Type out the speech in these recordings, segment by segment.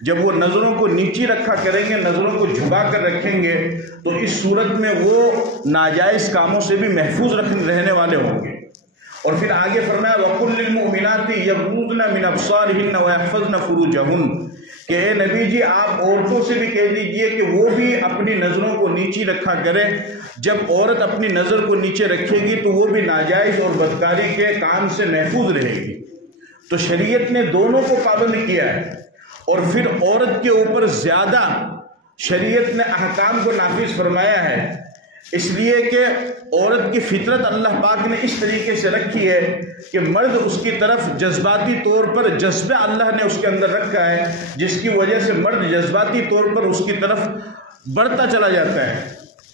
جب وہ نظروں کو نیچی رکھا کریں گے، نظروں کو جھکا کر رکھیں گے، تو اس صورت میں وہ ناجائز کاموں سے بھی محفوظ رہنے والے ہوں گے۔ اور پھر آگے فرمایا وَقُلْ لِلْمُؤْمِنَاتِ يَغْضُضْنَ مِنْ أَبْصَارِهِنَّ وَيَحْفَظْنَ فُرُوجَهُنَّ کہ اے نبی جی آپ عورتوں سے بھی کہہ دیجئے کہ وہ بھی اپنی نظروں کو نیچی رکھا کرے۔ جب عورت اپنی نظر کو نیچے رکھے گی تو وہ بھی ناجائز اور بدکاری کے کام سے محفوظ رہے گی۔ تو شریعت نے دونوں کو پابند کیا ہے، اور پھر عورت کے اوپر زیادہ شریعت نے احکام کو نافذ فرمایا ہے، اس لیے کہ عورت کی فطرت اللہ پاک نے اس طریقے سے رکھی ہے کہ مرد اس کی طرف جذباتی طور پر جذبہ اللہ نے اس کے اندر رکھا ہے، جس کی وجہ سے مرد جذباتی طور پر اس کی طرف بڑھتا چلا جاتا ہے،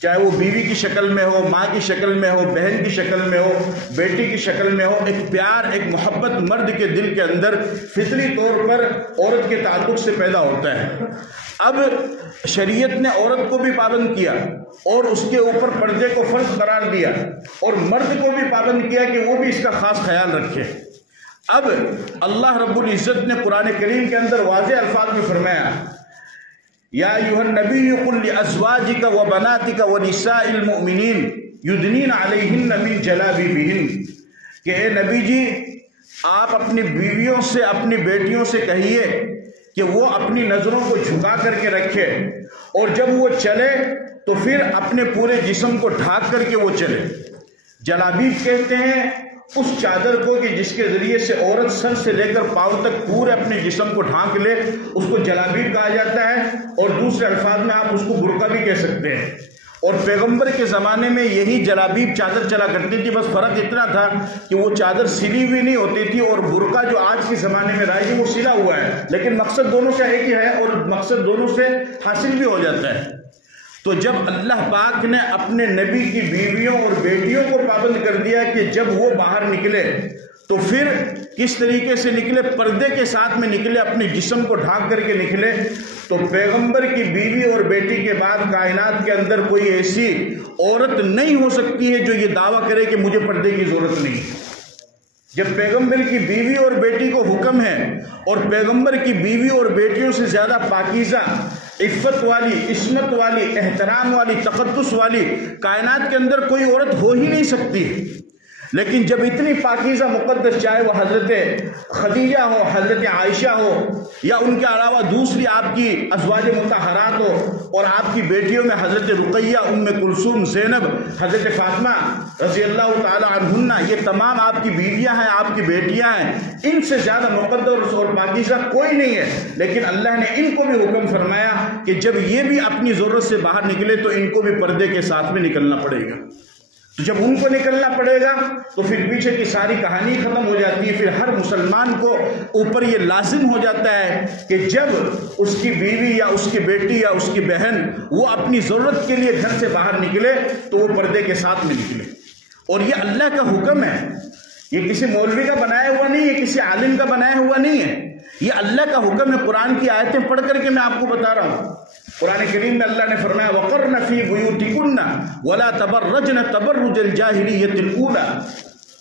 چاہے وہ بیوی کی شکل میں ہو، ماں کی شکل میں ہو، بہن کی شکل میں ہو، بیٹی کی شکل میں ہو۔ ایک پیار، ایک محبت مرد کے دل کے اندر فطری طور پر عورت کے تعلق سے پیدا ہوتا ہے۔ اب شریعت نے عورت کو بھی پابند کیا اور اس کے اوپر پردے کو فرض قرار دیا، اور مرد کو بھی پابند کیا کہ وہ بھی اس کا خاص خیال رکھے۔ اب اللہ رب العزت نے قرآن کریم کے اندر واضح الفاظ میں فرمایا یا ایھا النبی قل لازواجک وبناتک ونساء المؤمنین یدنین علیہن من جلابیبہن کہ اے نبی جی آپ اپنی بیویوں سے، اپنی بیٹیوں سے کہیے کہ وہ اپنی نظروں کو جھکا کر کے رکھے، اور جب وہ چلے تو پھر اپنے پورے جسم کو ڈھانک کر کے وہ چلے۔ جلابیب کہتے ہیں اس چادر کو کہ جس کے ذریعے سے عورت سر سے لے کر پاؤں تک پورے اپنے جسم کو ڈھانک لے، اس کو جلابیب کہا جاتا ہے، اور دوسرے الفاظ میں آپ اس کو برقع بھی کہہ سکتے ہیں۔ اور پیغمبر کے زمانے میں یہی جلابیب چادر چلا کرتی تھی، بس فرق اتنا تھا کہ وہ چادر سلی ہوئی نہیں ہوتی تھی، اور برقع جو آج کے زمانے میں رائج ہے وہ سلا ہوا ہے، لیکن مقصد دونوں کا ایک ہی ہے اور مقصد دونوں سے حاصل بھی ہو جاتا ہے۔ تو جب اللہ پاک نے اپنے نبی کی بیویوں اور بیٹیوں کو پابند کر دیا کہ جب وہ باہر نکلے تو پھر کس طریقے سے نکلے، پردے کے ساتھ میں نکلے، اپنے جسم کو ڈھانک کر کے نکلے، تو پیغمبر کی بیوی اور بیٹی کے بعد کائنات کے اندر کوئی ایسی عورت نہیں ہو سکتی ہے جو یہ دعویٰ کرے کہ مجھے پردے کی ضرورت نہیں۔ جب پیغمبر کی بیوی اور بیٹی کو حکم ہے، اور پیغمبر کی بیوی اور بیٹیوں سے زیادہ پاکیزہ، عفت والی، عصمت والی، احترام والی، تقدس والی کائنات کے اندر کوئی عورت ہو ہی نہیں سکتی، لیکن جب اتنی پاکیزہ مقدس، چاہے وہ حضرت خدیجہ ہو، حضرت عائشہ ہو، یا ان کے علاوہ دوسری آپ کی ازواج مطہرات ہو، اور آپ کی بیٹیوں میں حضرت رقیہ، ام کلثوم، زینب، حضرت فاطمہ رضی اللہ تعالی عنہن، یہ تمام آپ کی بیویاں ہیں، آپ کی بیٹیاں ہیں، ان سے زیادہ مقدس اور پاکیزہ کوئی نہیں ہے، لیکن اللہ نے ان کو بھی حکم فرمایا کہ جب یہ بھی اپنی ضرورت سے باہر نکلے تو ان کو بھی پردے کے ساتھ میں نکلنا پڑے گا۔ تو جب ان کو نکلنا پڑے گا تو پھر پیچھے کی ساری کہانی ختم ہو جاتی ہے۔ پھر ہر مسلمان کو اوپر یہ لازم ہو جاتا ہے کہ جب اس کی بیوی یا اس کی بیٹی یا اس کی بہن وہ اپنی ضرورت کے لیے گھر سے باہر نکلے تو وہ پردے کے ساتھ میں نکلے، اور یہ اللہ کا حکم ہے، یہ کسی مولوی کا بنایا ہوا نہیں ہے، کسی عالم کا بنایا ہوا نہیں ہے، یہ اللہ کا حکم ہے۔ قرآن کی آیتیں پڑھ کر کے میں آپ کو بتا رہا ہوں۔ قرآن کریم میں اللہ نے فرمایا وَقَرْنَ فِي بُيُوتِكُنَّ وَلَا تَبَرَّجْنَ تَبَرُّجَ الْجَاهِلِيَّةِ الْأُولَى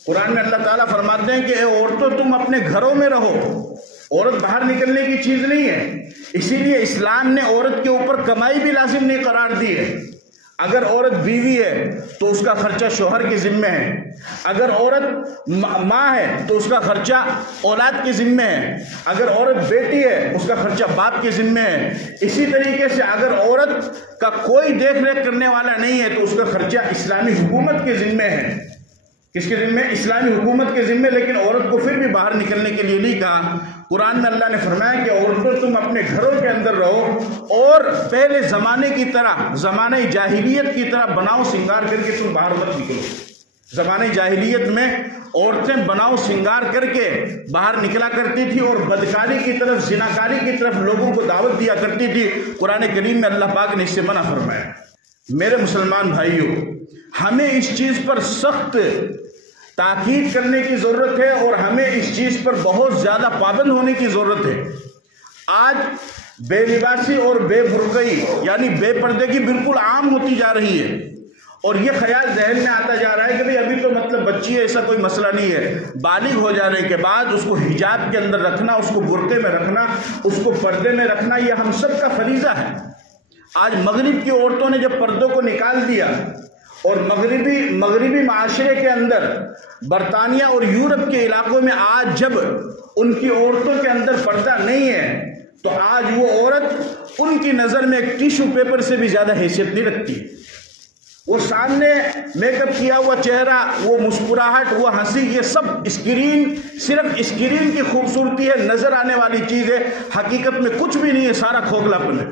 قرآن میں اللہ تعالیٰ فرماتے ہیں کہ اے عورتوں تم اپنے گھروں میں رہو، عورت باہر نکلنے کی چیز نہیں ہے، اسی لیے اسلام نے عورت کے اوپر کمائی بھی لازم نہیں قرار دی ہے۔ اگر عورت بیوی ہے تو اس کا خرچہ شوہر کے ذمہ ہے، اگر عورت ماں ہے تو اس کا خرچہ اولاد کے ذمہ ہے، اگر عورت بیٹی ہے اس کا خرچہ باپ کے ذمہ ہے۔ اسی طریقے سے اگر عورت کا کوئی دیکھ ریکھ کرنے والا نہیں ہے تو اس کا خرچہ اسلامی حکومت کے ذمہ ہے۔ کس کے ذمہ؟ اسلامی حکومت کے ذمہ، لیکن عورت کو پھر بھی باہر نکلنے کے لیے نہیں کہا۔ قرآن میں اللہ نے فرمایا کہ عورتوں تم اپنے گھروں کے اندر رہو، اور پہلے زمانے کی طرح، زمانہ جاہلیت کی طرح بناؤ سنگار کر کے تم باہر مت نکلو۔ زمانہ جاہلیت میں عورتیں بناؤ سنگار کر کے باہر نکلا کرتی تھی اور بدکاری کی طرف، زناکاری کی طرف لوگوں کو دعوت دیا کرتی تھی۔ قرآن کریم میں اللہ پاک نے اس سے منع فرمایا۔ میرے مسلمان بھائیوں، ہمیں اس چیز پر سخت تاکید کرنے کی ضرورت ہے، اور ہمیں اس چیز پر بہت زیادہ پابند ہونے کی ضرورت ہے۔ آج بے لباسی اور بے برقعی یعنی بے پردگی بالکل عام ہوتی جا رہی ہے، اور یہ خیال ذہن میں آتا جا رہا ہے کہ بھئی ابھی تو مطلب بچی ہے، ایسا کوئی مسئلہ نہیں ہے، بالغ ہو جانے کے بعد اس کو حجاب کے اندر رکھنا، اس کو برقعے میں رکھنا، اس کو پردے میں رکھنا، یہ ہم سب کا فریضہ ہے۔ آج مغرب کی عورتوں نے جب پردوں کو نکال دیا اور مغربی معاشرے کے اندر برطانیہ اور یورپ کے علاقوں میں آج جب ان کی عورتوں کے اندر پردہ نہیں ہے تو آج وہ عورت ان کی نظر میں ایک ٹیشو پیپر سے بھی زیادہ حیثیت نہیں رکھتی۔ وہ سامنے میک اپ کیا ہوا چہرہ، وہ مسکراہٹ، وہ ہنسی، یہ سب صرف اسکرین کی خوبصورتی ہے، نظر آنے والی چیز ہے، حقیقت میں کچھ بھی نہیں ہے، سارا کھوکھلاپن ہے۔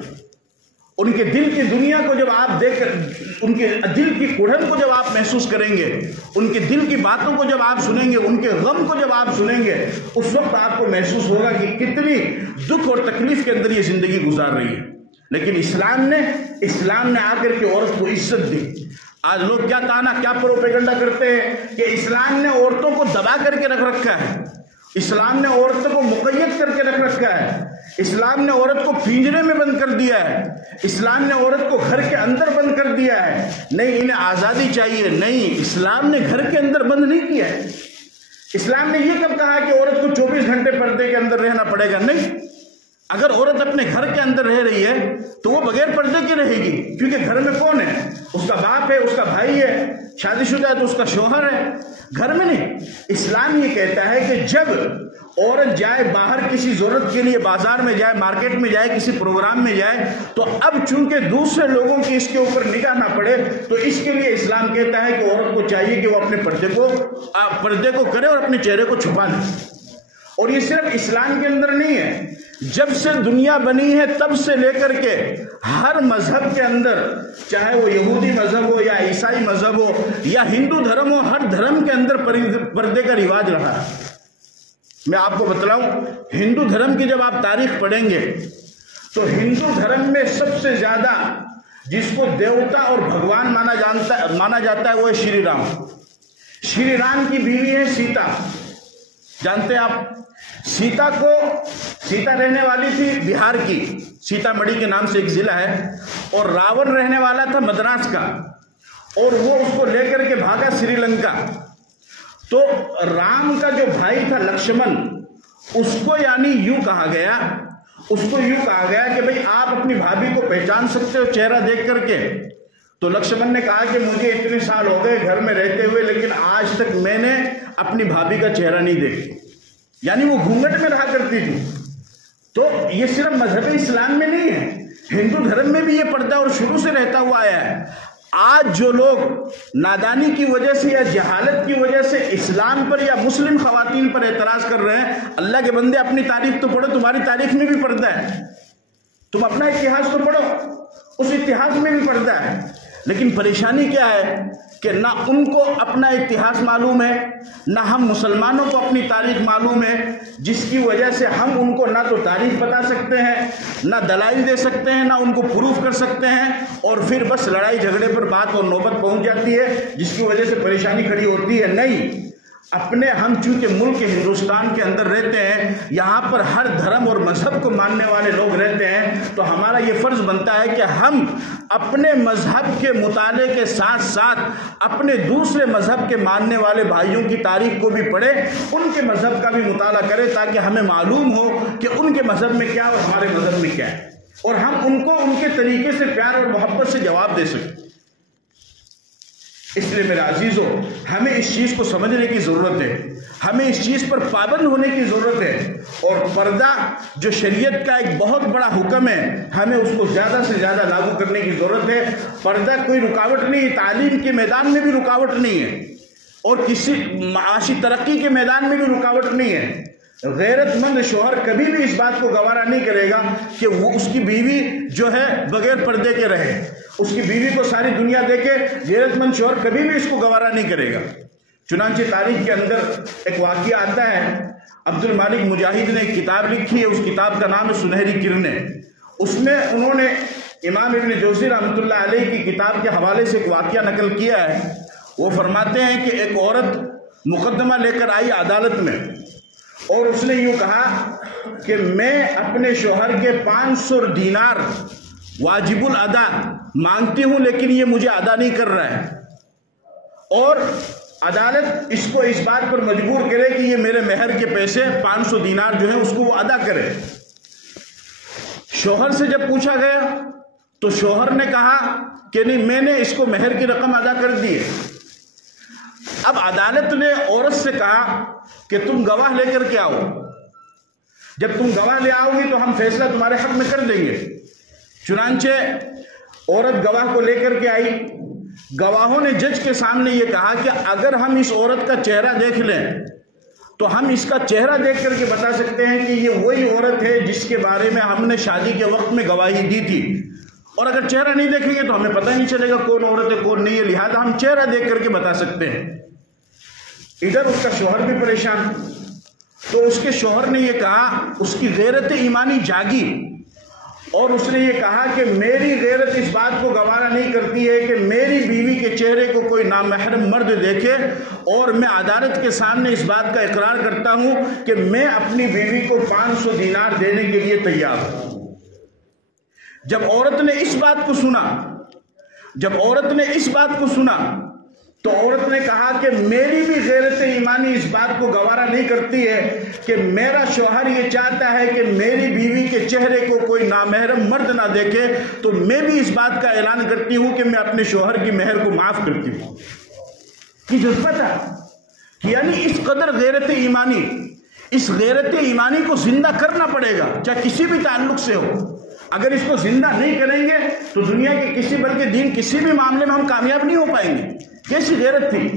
ان کے دل کی دنیا کو جب آپ دیکھ کر، ان کے دل کی کڑھن کو جب آپ محسوس کریں گے، ان کے دل کی باتوں کو جب آپ سنیں گے، ان کے غم کو جب آپ سنیں گے، اس وقت آپ کو محسوس ہوگا کہ کتنی دکھ اور تکلیف کے اندر یہ زندگی گزار رہی ہے۔ لیکن اسلام نے آ کر کے عورت کو عزت دی۔ آج لوگ کیا تانا، کیا پروپیگنڈا کرتے ہیں کہ اسلام نے عورتوں کو دبا کر کے رکھ رکھا ہے، اسلام نے عورتوں کو مقید کر کے رکھ رکھا ہے، اسلام نے عورت کو پنجرے میں بند کر دیا ہے، اسلام نے عورت کو گھر کے اندر بند کر دیا ہے۔ نہیں، انہیں آزادی چاہیے۔ نہیں، اسلام نے گھر کے اندر بند نہیں کیا ہے۔ اسلام نے یہ کب کہا کہ عورت کو 24 گھنٹے پردے کے اندر رہنا پڑے گا؟ نہیں، اگر عورت اپنے گھر کے اندر رہ رہی ہے تو وہ بغیر پردے کے رہے گی، کیونکہ گھر میں کون ہے؟ اس کا باپ ہے، اس کا بھائی ہے، شادی شدہ ہے تو اس کا شوہر ہے، گھر میں نہیں۔ اسلام یہ کہتا ہے کہ جب عورت جائے باہر کسی ضرورت کے لیے، بازار میں جائے، مارکیٹ میں جائے، کسی پروگرام میں جائے، تو اب چونکہ دوسرے لوگوں کی اس کے اوپر نگاہ نہ پڑے تو اس کے لیے اسلام کہتا ہے کہ عورت کو چاہیے کہ وہ اپنے پردے کو کرے اور اپنے چہرے کو چھپا لے۔ اور یہ صرف اسلام کے اندر نہیں ہے، جب سے دنیا بنی ہے تب سے لے کر کے ہر مذہب کے اندر، چاہے وہ یہودی مذہب ہو یا عیسائی مذہب ہو یا ہندو دھرم ہو، ہر دھرم کے اندر پردے کا رواج رہا ہے۔ میں آپ کو بتلاؤں، ہندو دھرم کی جب آپ تاریخ پڑھیں گے تو ہندو دھرم میں سب سے زیادہ جس کو دیوتا اور بھگوان مانا جاتا ہے وہ ہے شری رام۔ شری رام کی بیوی ہے سیتا، جانتے ہیں آپ؟ سیتا رہنے والی تھی بہار کی، سیتا مڑی کے نام سے ایک ضلع ہے، اور راون رہنے والا تھا مدراس کا، اور وہ اس کو لے کر کے بھاگا سری لنکا۔ تو رام کا جو بھائی تھا لکشمن، اس کو یعنی یوں کہا گیا کہ بھئی آپ اپنی بھابھی کو پہچان سکتے ہو چہرہ دیکھ کر کے؟ تو لکشمن نے کہا کہ مجھے اتنے سال ہو گئے گھر میں رہتے ہوئے، لیکن آج تک میں نے اپنی بھابھی کا چہرہ نہیں دیکھا، یعنی وہ گھونگھٹ میں رہا کرتی تھی۔ تو یہ صرف مذہب اسلام میں نہیں ہے، ہندو دھرم میں بھی یہ پردہ اور شروع سے رہتا ہوا آیا ہے۔ آج جو لوگ نادانی کی وجہ سے یا جہالت کی وجہ سے اسلام پر یا مسلم خواتین پر اعتراض کر رہے ہیں، اللہ کے بندے اپنی تاریخ تو پڑھو، تمہاری تاریخ میں بھی پردہ ہے، تم اپنا اتہاس تو پڑھو، اس اتہاس میں بھی پردہ ہے۔ لیکن پریشانی کیا ہے کہ نہ ان کو اپنا اتہاس معلوم ہے، نہ ہم مسلمانوں کو اپنی تاریخ معلوم ہے، جس کی وجہ سے ہم ان کو نہ تو تاریخ بتا سکتے ہیں، نہ دلائل دے سکتے ہیں، نہ ان کو پروف کر سکتے ہیں، اور پھر بس لڑائی جھگڑے پر بات اور نوبت پہنچ جاتی ہے، جس کی وجہ سے پریشانی کھڑی ہوتی ہے۔ نہیں، ہم چونکہ ملک ہندوستان کے اندر رہتے ہیں، یہاں پر ہر دھرم اور مذہب کو ماننے والے لوگ رہتے ہیں، تو ہمارا یہ فرض بنتا ہے کہ ہم اپنے مذہب کے مطالعے کے ساتھ ساتھ اپنے دوسرے مذہب کے ماننے والے بھائیوں کی تاریخ کو بھی پڑھیں، ان کے مذہب کا بھی مطالعہ کریں، تاکہ ہمیں معلوم ہو کہ ان کے مذہب میں کیا اور ہمارے مذہب میں کیا ہے، اور ہم ان کو ان کے طریقے سے پیار اور محبت سے جواب دے سکیں۔ اس لیے میرے عزیزو، ہمیں اس چیز کو سمجھنے کی ضرورت ہے، ہمیں اس چیز پر پابند ہونے کی ضرورت ہے، اور پردہ جو شریعت کا ایک بہت بڑا حکم ہے، ہمیں اس کو زیادہ سے زیادہ لاگو کرنے کی ضرورت ہے۔ پردہ کوئی رکاوٹ نہیں، تعلیم کے میدان میں بھی رکاوٹ نہیں ہے، اور کسی معاشی ترقی کے میدان میں بھی رکاوٹ نہیں ہے۔ غیرت مند شوہر کبھی بھی اس بات کو گوارا نہیں کرے گا کہ وہ اس کی بیوی جو ہے بغیر پردے کے رہے، اس کی بیوی کو ساری دنیا دیکھے۔ غیرت مند شوہر کبھی بھی اس کو گوارا نہیں کرے گا۔ چنانچہ تاریخ کے اندر ایک واقعہ آتا ہے، عبد المالک مجاہد نے ایک کتاب لکھی ہے، اس کتاب کا نام ہے سنہری کرنیں۔ اس میں انہوں نے امام ابن جوزی رحمۃ اللہ علیہ کی کتاب کے حوالے سے ایک واقعہ نقل کیا ہے۔ وہ فرماتے ہیں کہ ایک عورت مقدمہ لے کر آئی عدالت میں، اور اس نے یوں کہا کہ میں اپنے شوہر کے 500 دینار واجب الادا مانگتی ہوں، لیکن یہ مجھے ادا نہیں کر رہا ہے۔ اور عدالت اس کو اس بات پر مجبور کرے کہ یہ میرے مہر کے پیسے 500 دینار جو ہیں اس کو وہ ادا کرے۔ شوہر سے جب پوچھا گیا تو شوہر نے کہا کہ نہیں، میں نے اس کو مہر کی رقم ادا کر دی ہے۔ اب عدالت نے عورت سے کہا کہ تم گواہ لے کر کے آؤ، جب تم گواہ لے آؤ گی تو ہم فیصلہ تمہارے حق میں کر دیں گے۔ چنانچہ عورت گواہ کو لے کر کے آئی۔ گواہوں نے جج کے سامنے یہ کہا کہ اگر ہم اس عورت کا چہرہ دیکھ لیں تو ہم اس کا چہرہ دیکھ کر کے بتا سکتے ہیں کہ یہ وہی عورت ہے جس کے بارے میں ہم نے شادی کے وقت میں گواہی دی تھی، اور اگر چہرہ نہیں دیکھیں گے تو ہمیں پتہ نہیں چلے گا کون عورت ہے کون نہیں ہے، لہذا ہم چہرہ دیکھ کر کے بتا سکتے ہیں۔ ادھر اس کا شوہر بھی پریشان، تو اس کے شوہر نے یہ کہا، اس کی غیرت ایمانی جاگی اور اس نے یہ کہا کہ میری غیرت اس بات کو گوارا نہیں کرتی ہے کہ میری بیوی کے چہرے کو کوئی نامحرم مرد دیکھے، اور میں عدالت کے سامنے اس بات کا اقرار کرتا ہوں کہ میں اپنی بیوی کو 500 دینار دینے کے لیے تیار ہوں۔ جب عورت نے اس بات کو سنا تو عورت نے کہا کہ میری بھی غیرت ایمانی اس بات کو گوارا نہیں کرتی ہے کہ میرا شوہر یہ چاہتا ہے کہ میری بیوی کے چہرے کو کوئی نامحرم مرد نہ دیکھے، تو میں بھی اس بات کا اعلان کرتی ہوں کہ میں اپنے شوہر کی مہر کو معاف کرتی ہوں۔ یہ جذبہ تھا کہ یعنی اس قدر غیرت ایمانی، اس غیرت ایمانی کو زندہ کرنا پڑے گا، چاہے کسی بھی تعلق سے ہو۔ اگر اس کو زندہ نہیں کریں گے تو دنیا کے کسی، بلکہ دین کسی بھی معاملے میں ہم کامیاب نہیں ہو پائیں گے۔ کیسی غیرت تھی!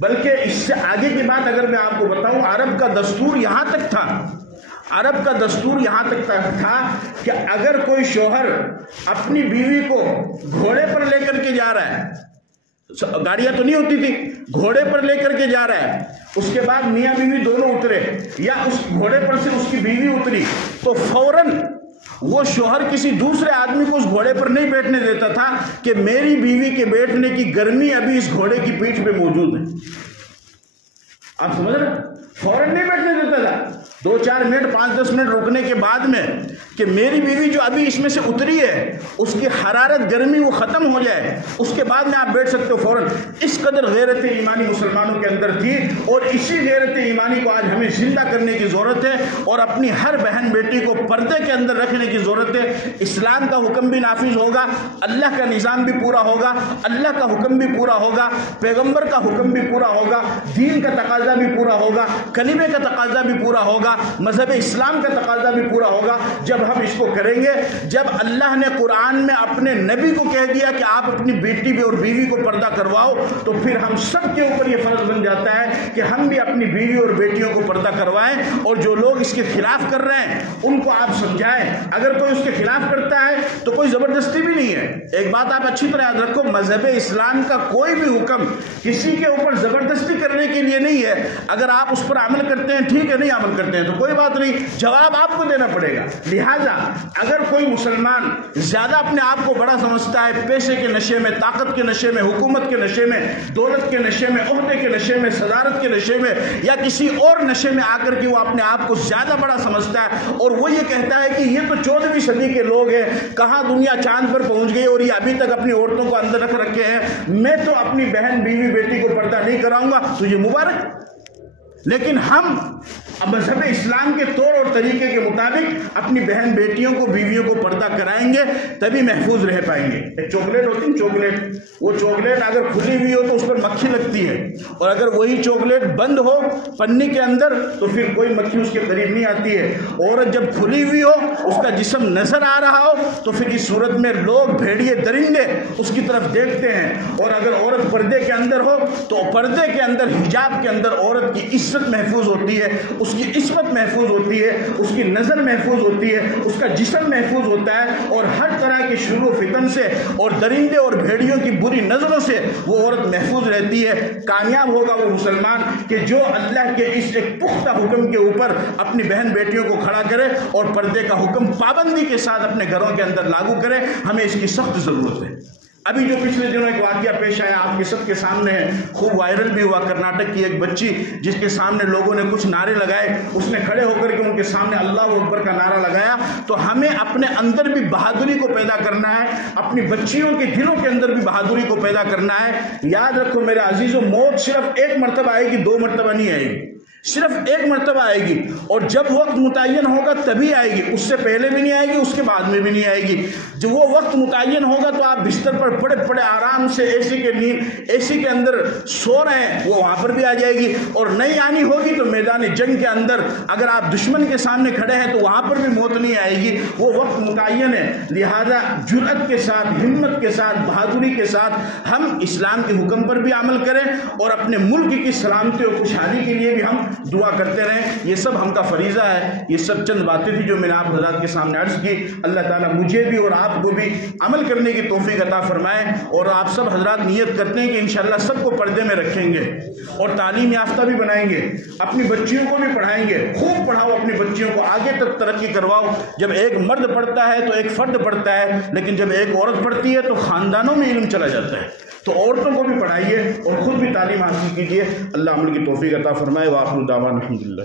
بلکہ اس سے آگے کی بات اگر میں آپ کو بتاؤں، عرب کا دستور یہاں تک تھا کہ اگر کوئی شوہر اپنی بیوی کو گھوڑے پر لے کر کے جا رہا ہے، گاڑیاں تو نہیں ہوتی تھی، گھوڑے پر لے کر کے جا رہا ہے، اس کے بعد میاں بیوی دونوں اترے یا اس گھوڑے پر سے اس کی بیوی اتری، تو فوراً وہ شوہر کسی دوسرے آدمی کو اس گھوڑے پر نہیں بیٹھنے دیتا تھا کہ میری بیوی کے بیٹھنے کی گرمی ابھی اس گھوڑے کی پیٹھ پہ موجود ہے۔ آپ سمجھ رہے؟ فوراً نہیں بیٹھنے دیتا تھا، 2-4 منٹ 5-10 منٹ رکنے کے بعد میں کہ میری بیوی جو ابھی اس میں سے اتری ہے اس کی حرارت گرمی وہ ختم ہو جائے، اس کے بعد میں آپ بیٹھ سکتے ہو فوراً۔ اس قدر غیرت ایمانی مسلمانوں کے اندر تھی، اور اسی غیرت ایمانی کو آج ہمیں زندہ کرنے کی ضرورت ہے، اور اپنی ہر بہن بیٹی کو پردے کے اندر رکھنے کی ضرورت ہے۔ اسلام کا حکم بھی نافذ ہوگا، اللہ کا نظام بھی پورا ہوگا، اللہ کا حکم بھی پورا ہوگا، پیغمبر کا حکم بھی پورا ہوگا، دین کا تقاضا بھی پورا ہوگا، کلمے کا تقاضا بھی پورا ہوگا، مذہب اسلام کا تقاضا بھی پورا ہوگا۔ جب ہم اس کو کریں گے، جب اللہ نے قرآن میں اپنے نبی کو کہہ دیا کہ آپ اپنی بیٹی اور بیوی کو پردہ کرواؤ، تو پھر ہم سب کے اوپر یہ فرض بن جاتا ہے کہ ہم بھی اپنی بیوی اور بیٹیوں کو پردہ کروائیں، اور جو لوگ اس کے خلاف کر رہے ہیں ان کو آپ سمجھائیں۔ اگر کوئی اس کے خلاف کرتا ہے تو کوئی زبردستی بھی نہیں ہے۔ ایک بات آپ اچھی طرح یاد رکھو، مذہب اسلام کا کوئی بھی حکم کسی کے اوپر زبردستی کرنے کے لیے نہیں ہے۔ اگر آپ اس پر عمل کرتے ہیں ٹھیک ہے، نہیں عمل کرتے ہیں تو کوئی بات نہیں، جواب آپ کو دینا پڑے گا۔ لہٰذا اگر کوئی مسلمان زیادہ اپنے آپ کو بڑا سمجھتا ہے، پیسے کے نشے میں، طاقت کے نشے میں، حکومت کے نشے میں، دولت کے نشے میں، عہدے کے نشے میں، صدارت کے نشے میں، یا کسی اور نشے میں آ کر کے وہ اپنے آپ کو زیادہ بڑا سمجھتا ہے، اور وہ یہ کہتا ہے کہ یہ تو 14ویں صدی کے لوگ ہیں، کہاں دنیا چاند پر پہنچ گئی اور یہ ابھی تک اپنی عورتوں کو اندر رکھ رکھے ہیں، میں تو اپنی بہن بیوی بیٹی کو پردہ نہیں کراؤں گا، تو یہ مبارک۔ لیکن ہم مذہب اسلام کے طور اور طریقے کے مطابق اپنی بہن بیٹیوں کو، بیویوں کو پردہ کرائیں گے، تبھی محفوظ رہ پائیں گے۔ ایک چاکلیٹ ہوتی ہے، چاکلیٹ، وہ چاکلیٹ اگر کھلی ہوئی ہو تو اس پر مکھی لگتی ہے، اور اگر وہی چاکلیٹ بند ہو پنی کے اندر تو پھر کوئی مکھی اس کے قریب نہیں آتی ہے۔ عورت جب کھلی ہوئی ہو، اس کا جسم نظر آ رہا ہو، تو پھر اس صورت میں لوگ، بھیڑیے، درندے اس کی طرف دیکھتے ہیں۔ اور اگر عورت پردے کے اندر ہو تو پردے کے اندر، حجاب کے اندر عورت کی عزت محفوظ ہوتی ہے، اس کی عصمت محفوظ ہوتی ہے، اس کی نظر محفوظ ہوتی ہے، اس کا جسم محفوظ ہوتا ہے، اور ہر طرح کے شر و فتن سے اور درندے اور بھیڑیوں کی بری نظروں سے وہ عورت محفوظ رہتی ہے۔ کامیاب ہوگا وہ مسلمان کہ جو اللہ کے اس ایک پختہ حکم کے اوپر اپنی بہن بیٹیوں کو کھڑا کرے اور پردے کا حکم پابندی کے ساتھ اپنے گھروں کے اندر لاگو کرے۔ ہمیں اس کی سخت ضرورت ہے۔ ابھی جو پچھلے دنوں ایک واقعہ پیش آیا آپ کے سب کے سامنے ہے، خوب وائرل بھی ہوا، کرناٹک کی ایک بچی جس کے سامنے لوگوں نے کچھ نعرے لگائے، اس نے کھڑے ہو کر کے ان کے سامنے اللہ اکبر کا نعرہ لگایا۔ تو ہمیں اپنے اندر بھی بہادری کو پیدا کرنا ہے، اپنی بچیوں کے دلوں کے اندر بھی بہادری کو پیدا کرنا ہے۔ یاد رکھو میرے عزیزوں، موت صرف ایک مرتبہ آئے گی، 2 مرتبہ نہیں آئے گی، صرف ایک مرتبہ آئے گی، اور جب وقت متعین ہوگا تبھی آئے گی، اس سے پہلے بھی نہیں آئے گی، اس کے بعد میں بھی نہیں آئے گی۔ جب وہ وقت متعین ہوگا تو آپ بستر پر پڑے پڑے آرام سے اے سی کے اندر سو رہے ہیں، وہ وہاں پر بھی آ جائے گی، اور نہیں آنی ہوگی تو میدان جنگ کے اندر اگر آپ دشمن کے سامنے کھڑے ہیں تو وہاں پر بھی موت نہیں آئے گی، وہ وقت متعین ہے۔ لہذا جرأت کے ساتھ، ہمت کے ساتھ، بہادری کے ساتھ ہم اسلام کے حکم پر بھی عمل کریں، اور اپنے ملک کی سلامتی اور خوشحالی کے لیے بھی ہم دعا کرتے رہیں۔ یہ سب ہم کا فریضہ ہے۔ یہ سب چند باتیں تھی جو میں نے آپ حضرات کے سامنے عرض کی۔ اللہ تعالیٰ مجھے بھی اور آپ کو بھی عمل کرنے کی توفیق عطا فرمائے، اور آپ سب حضرات نیت کرتے ہیں کہ انشاءاللہ سب کو پردے میں رکھیں گے اور تعلیم یافتہ بھی بنائیں گے، اپنی بچیوں کو بھی پڑھائیں گے، خوب پڑھاؤ اپنی بچیوں کو، آگے تک ترقی کرواؤ۔ جب ایک مرد پڑھتا ہے تو ایک فرد پڑھتا ہے، لیکن جب ایک عورت پڑھتی ہے تو خاندانوں میں علم چلا جاتا ہے۔ تو عورتوں کو بھی پڑھائیے اور خود بھی تعلیم حاصل کیجیے۔ اللہ عمل کی توفیق عطا فرمائے۔ وآخر دعوانا الحمدللہ۔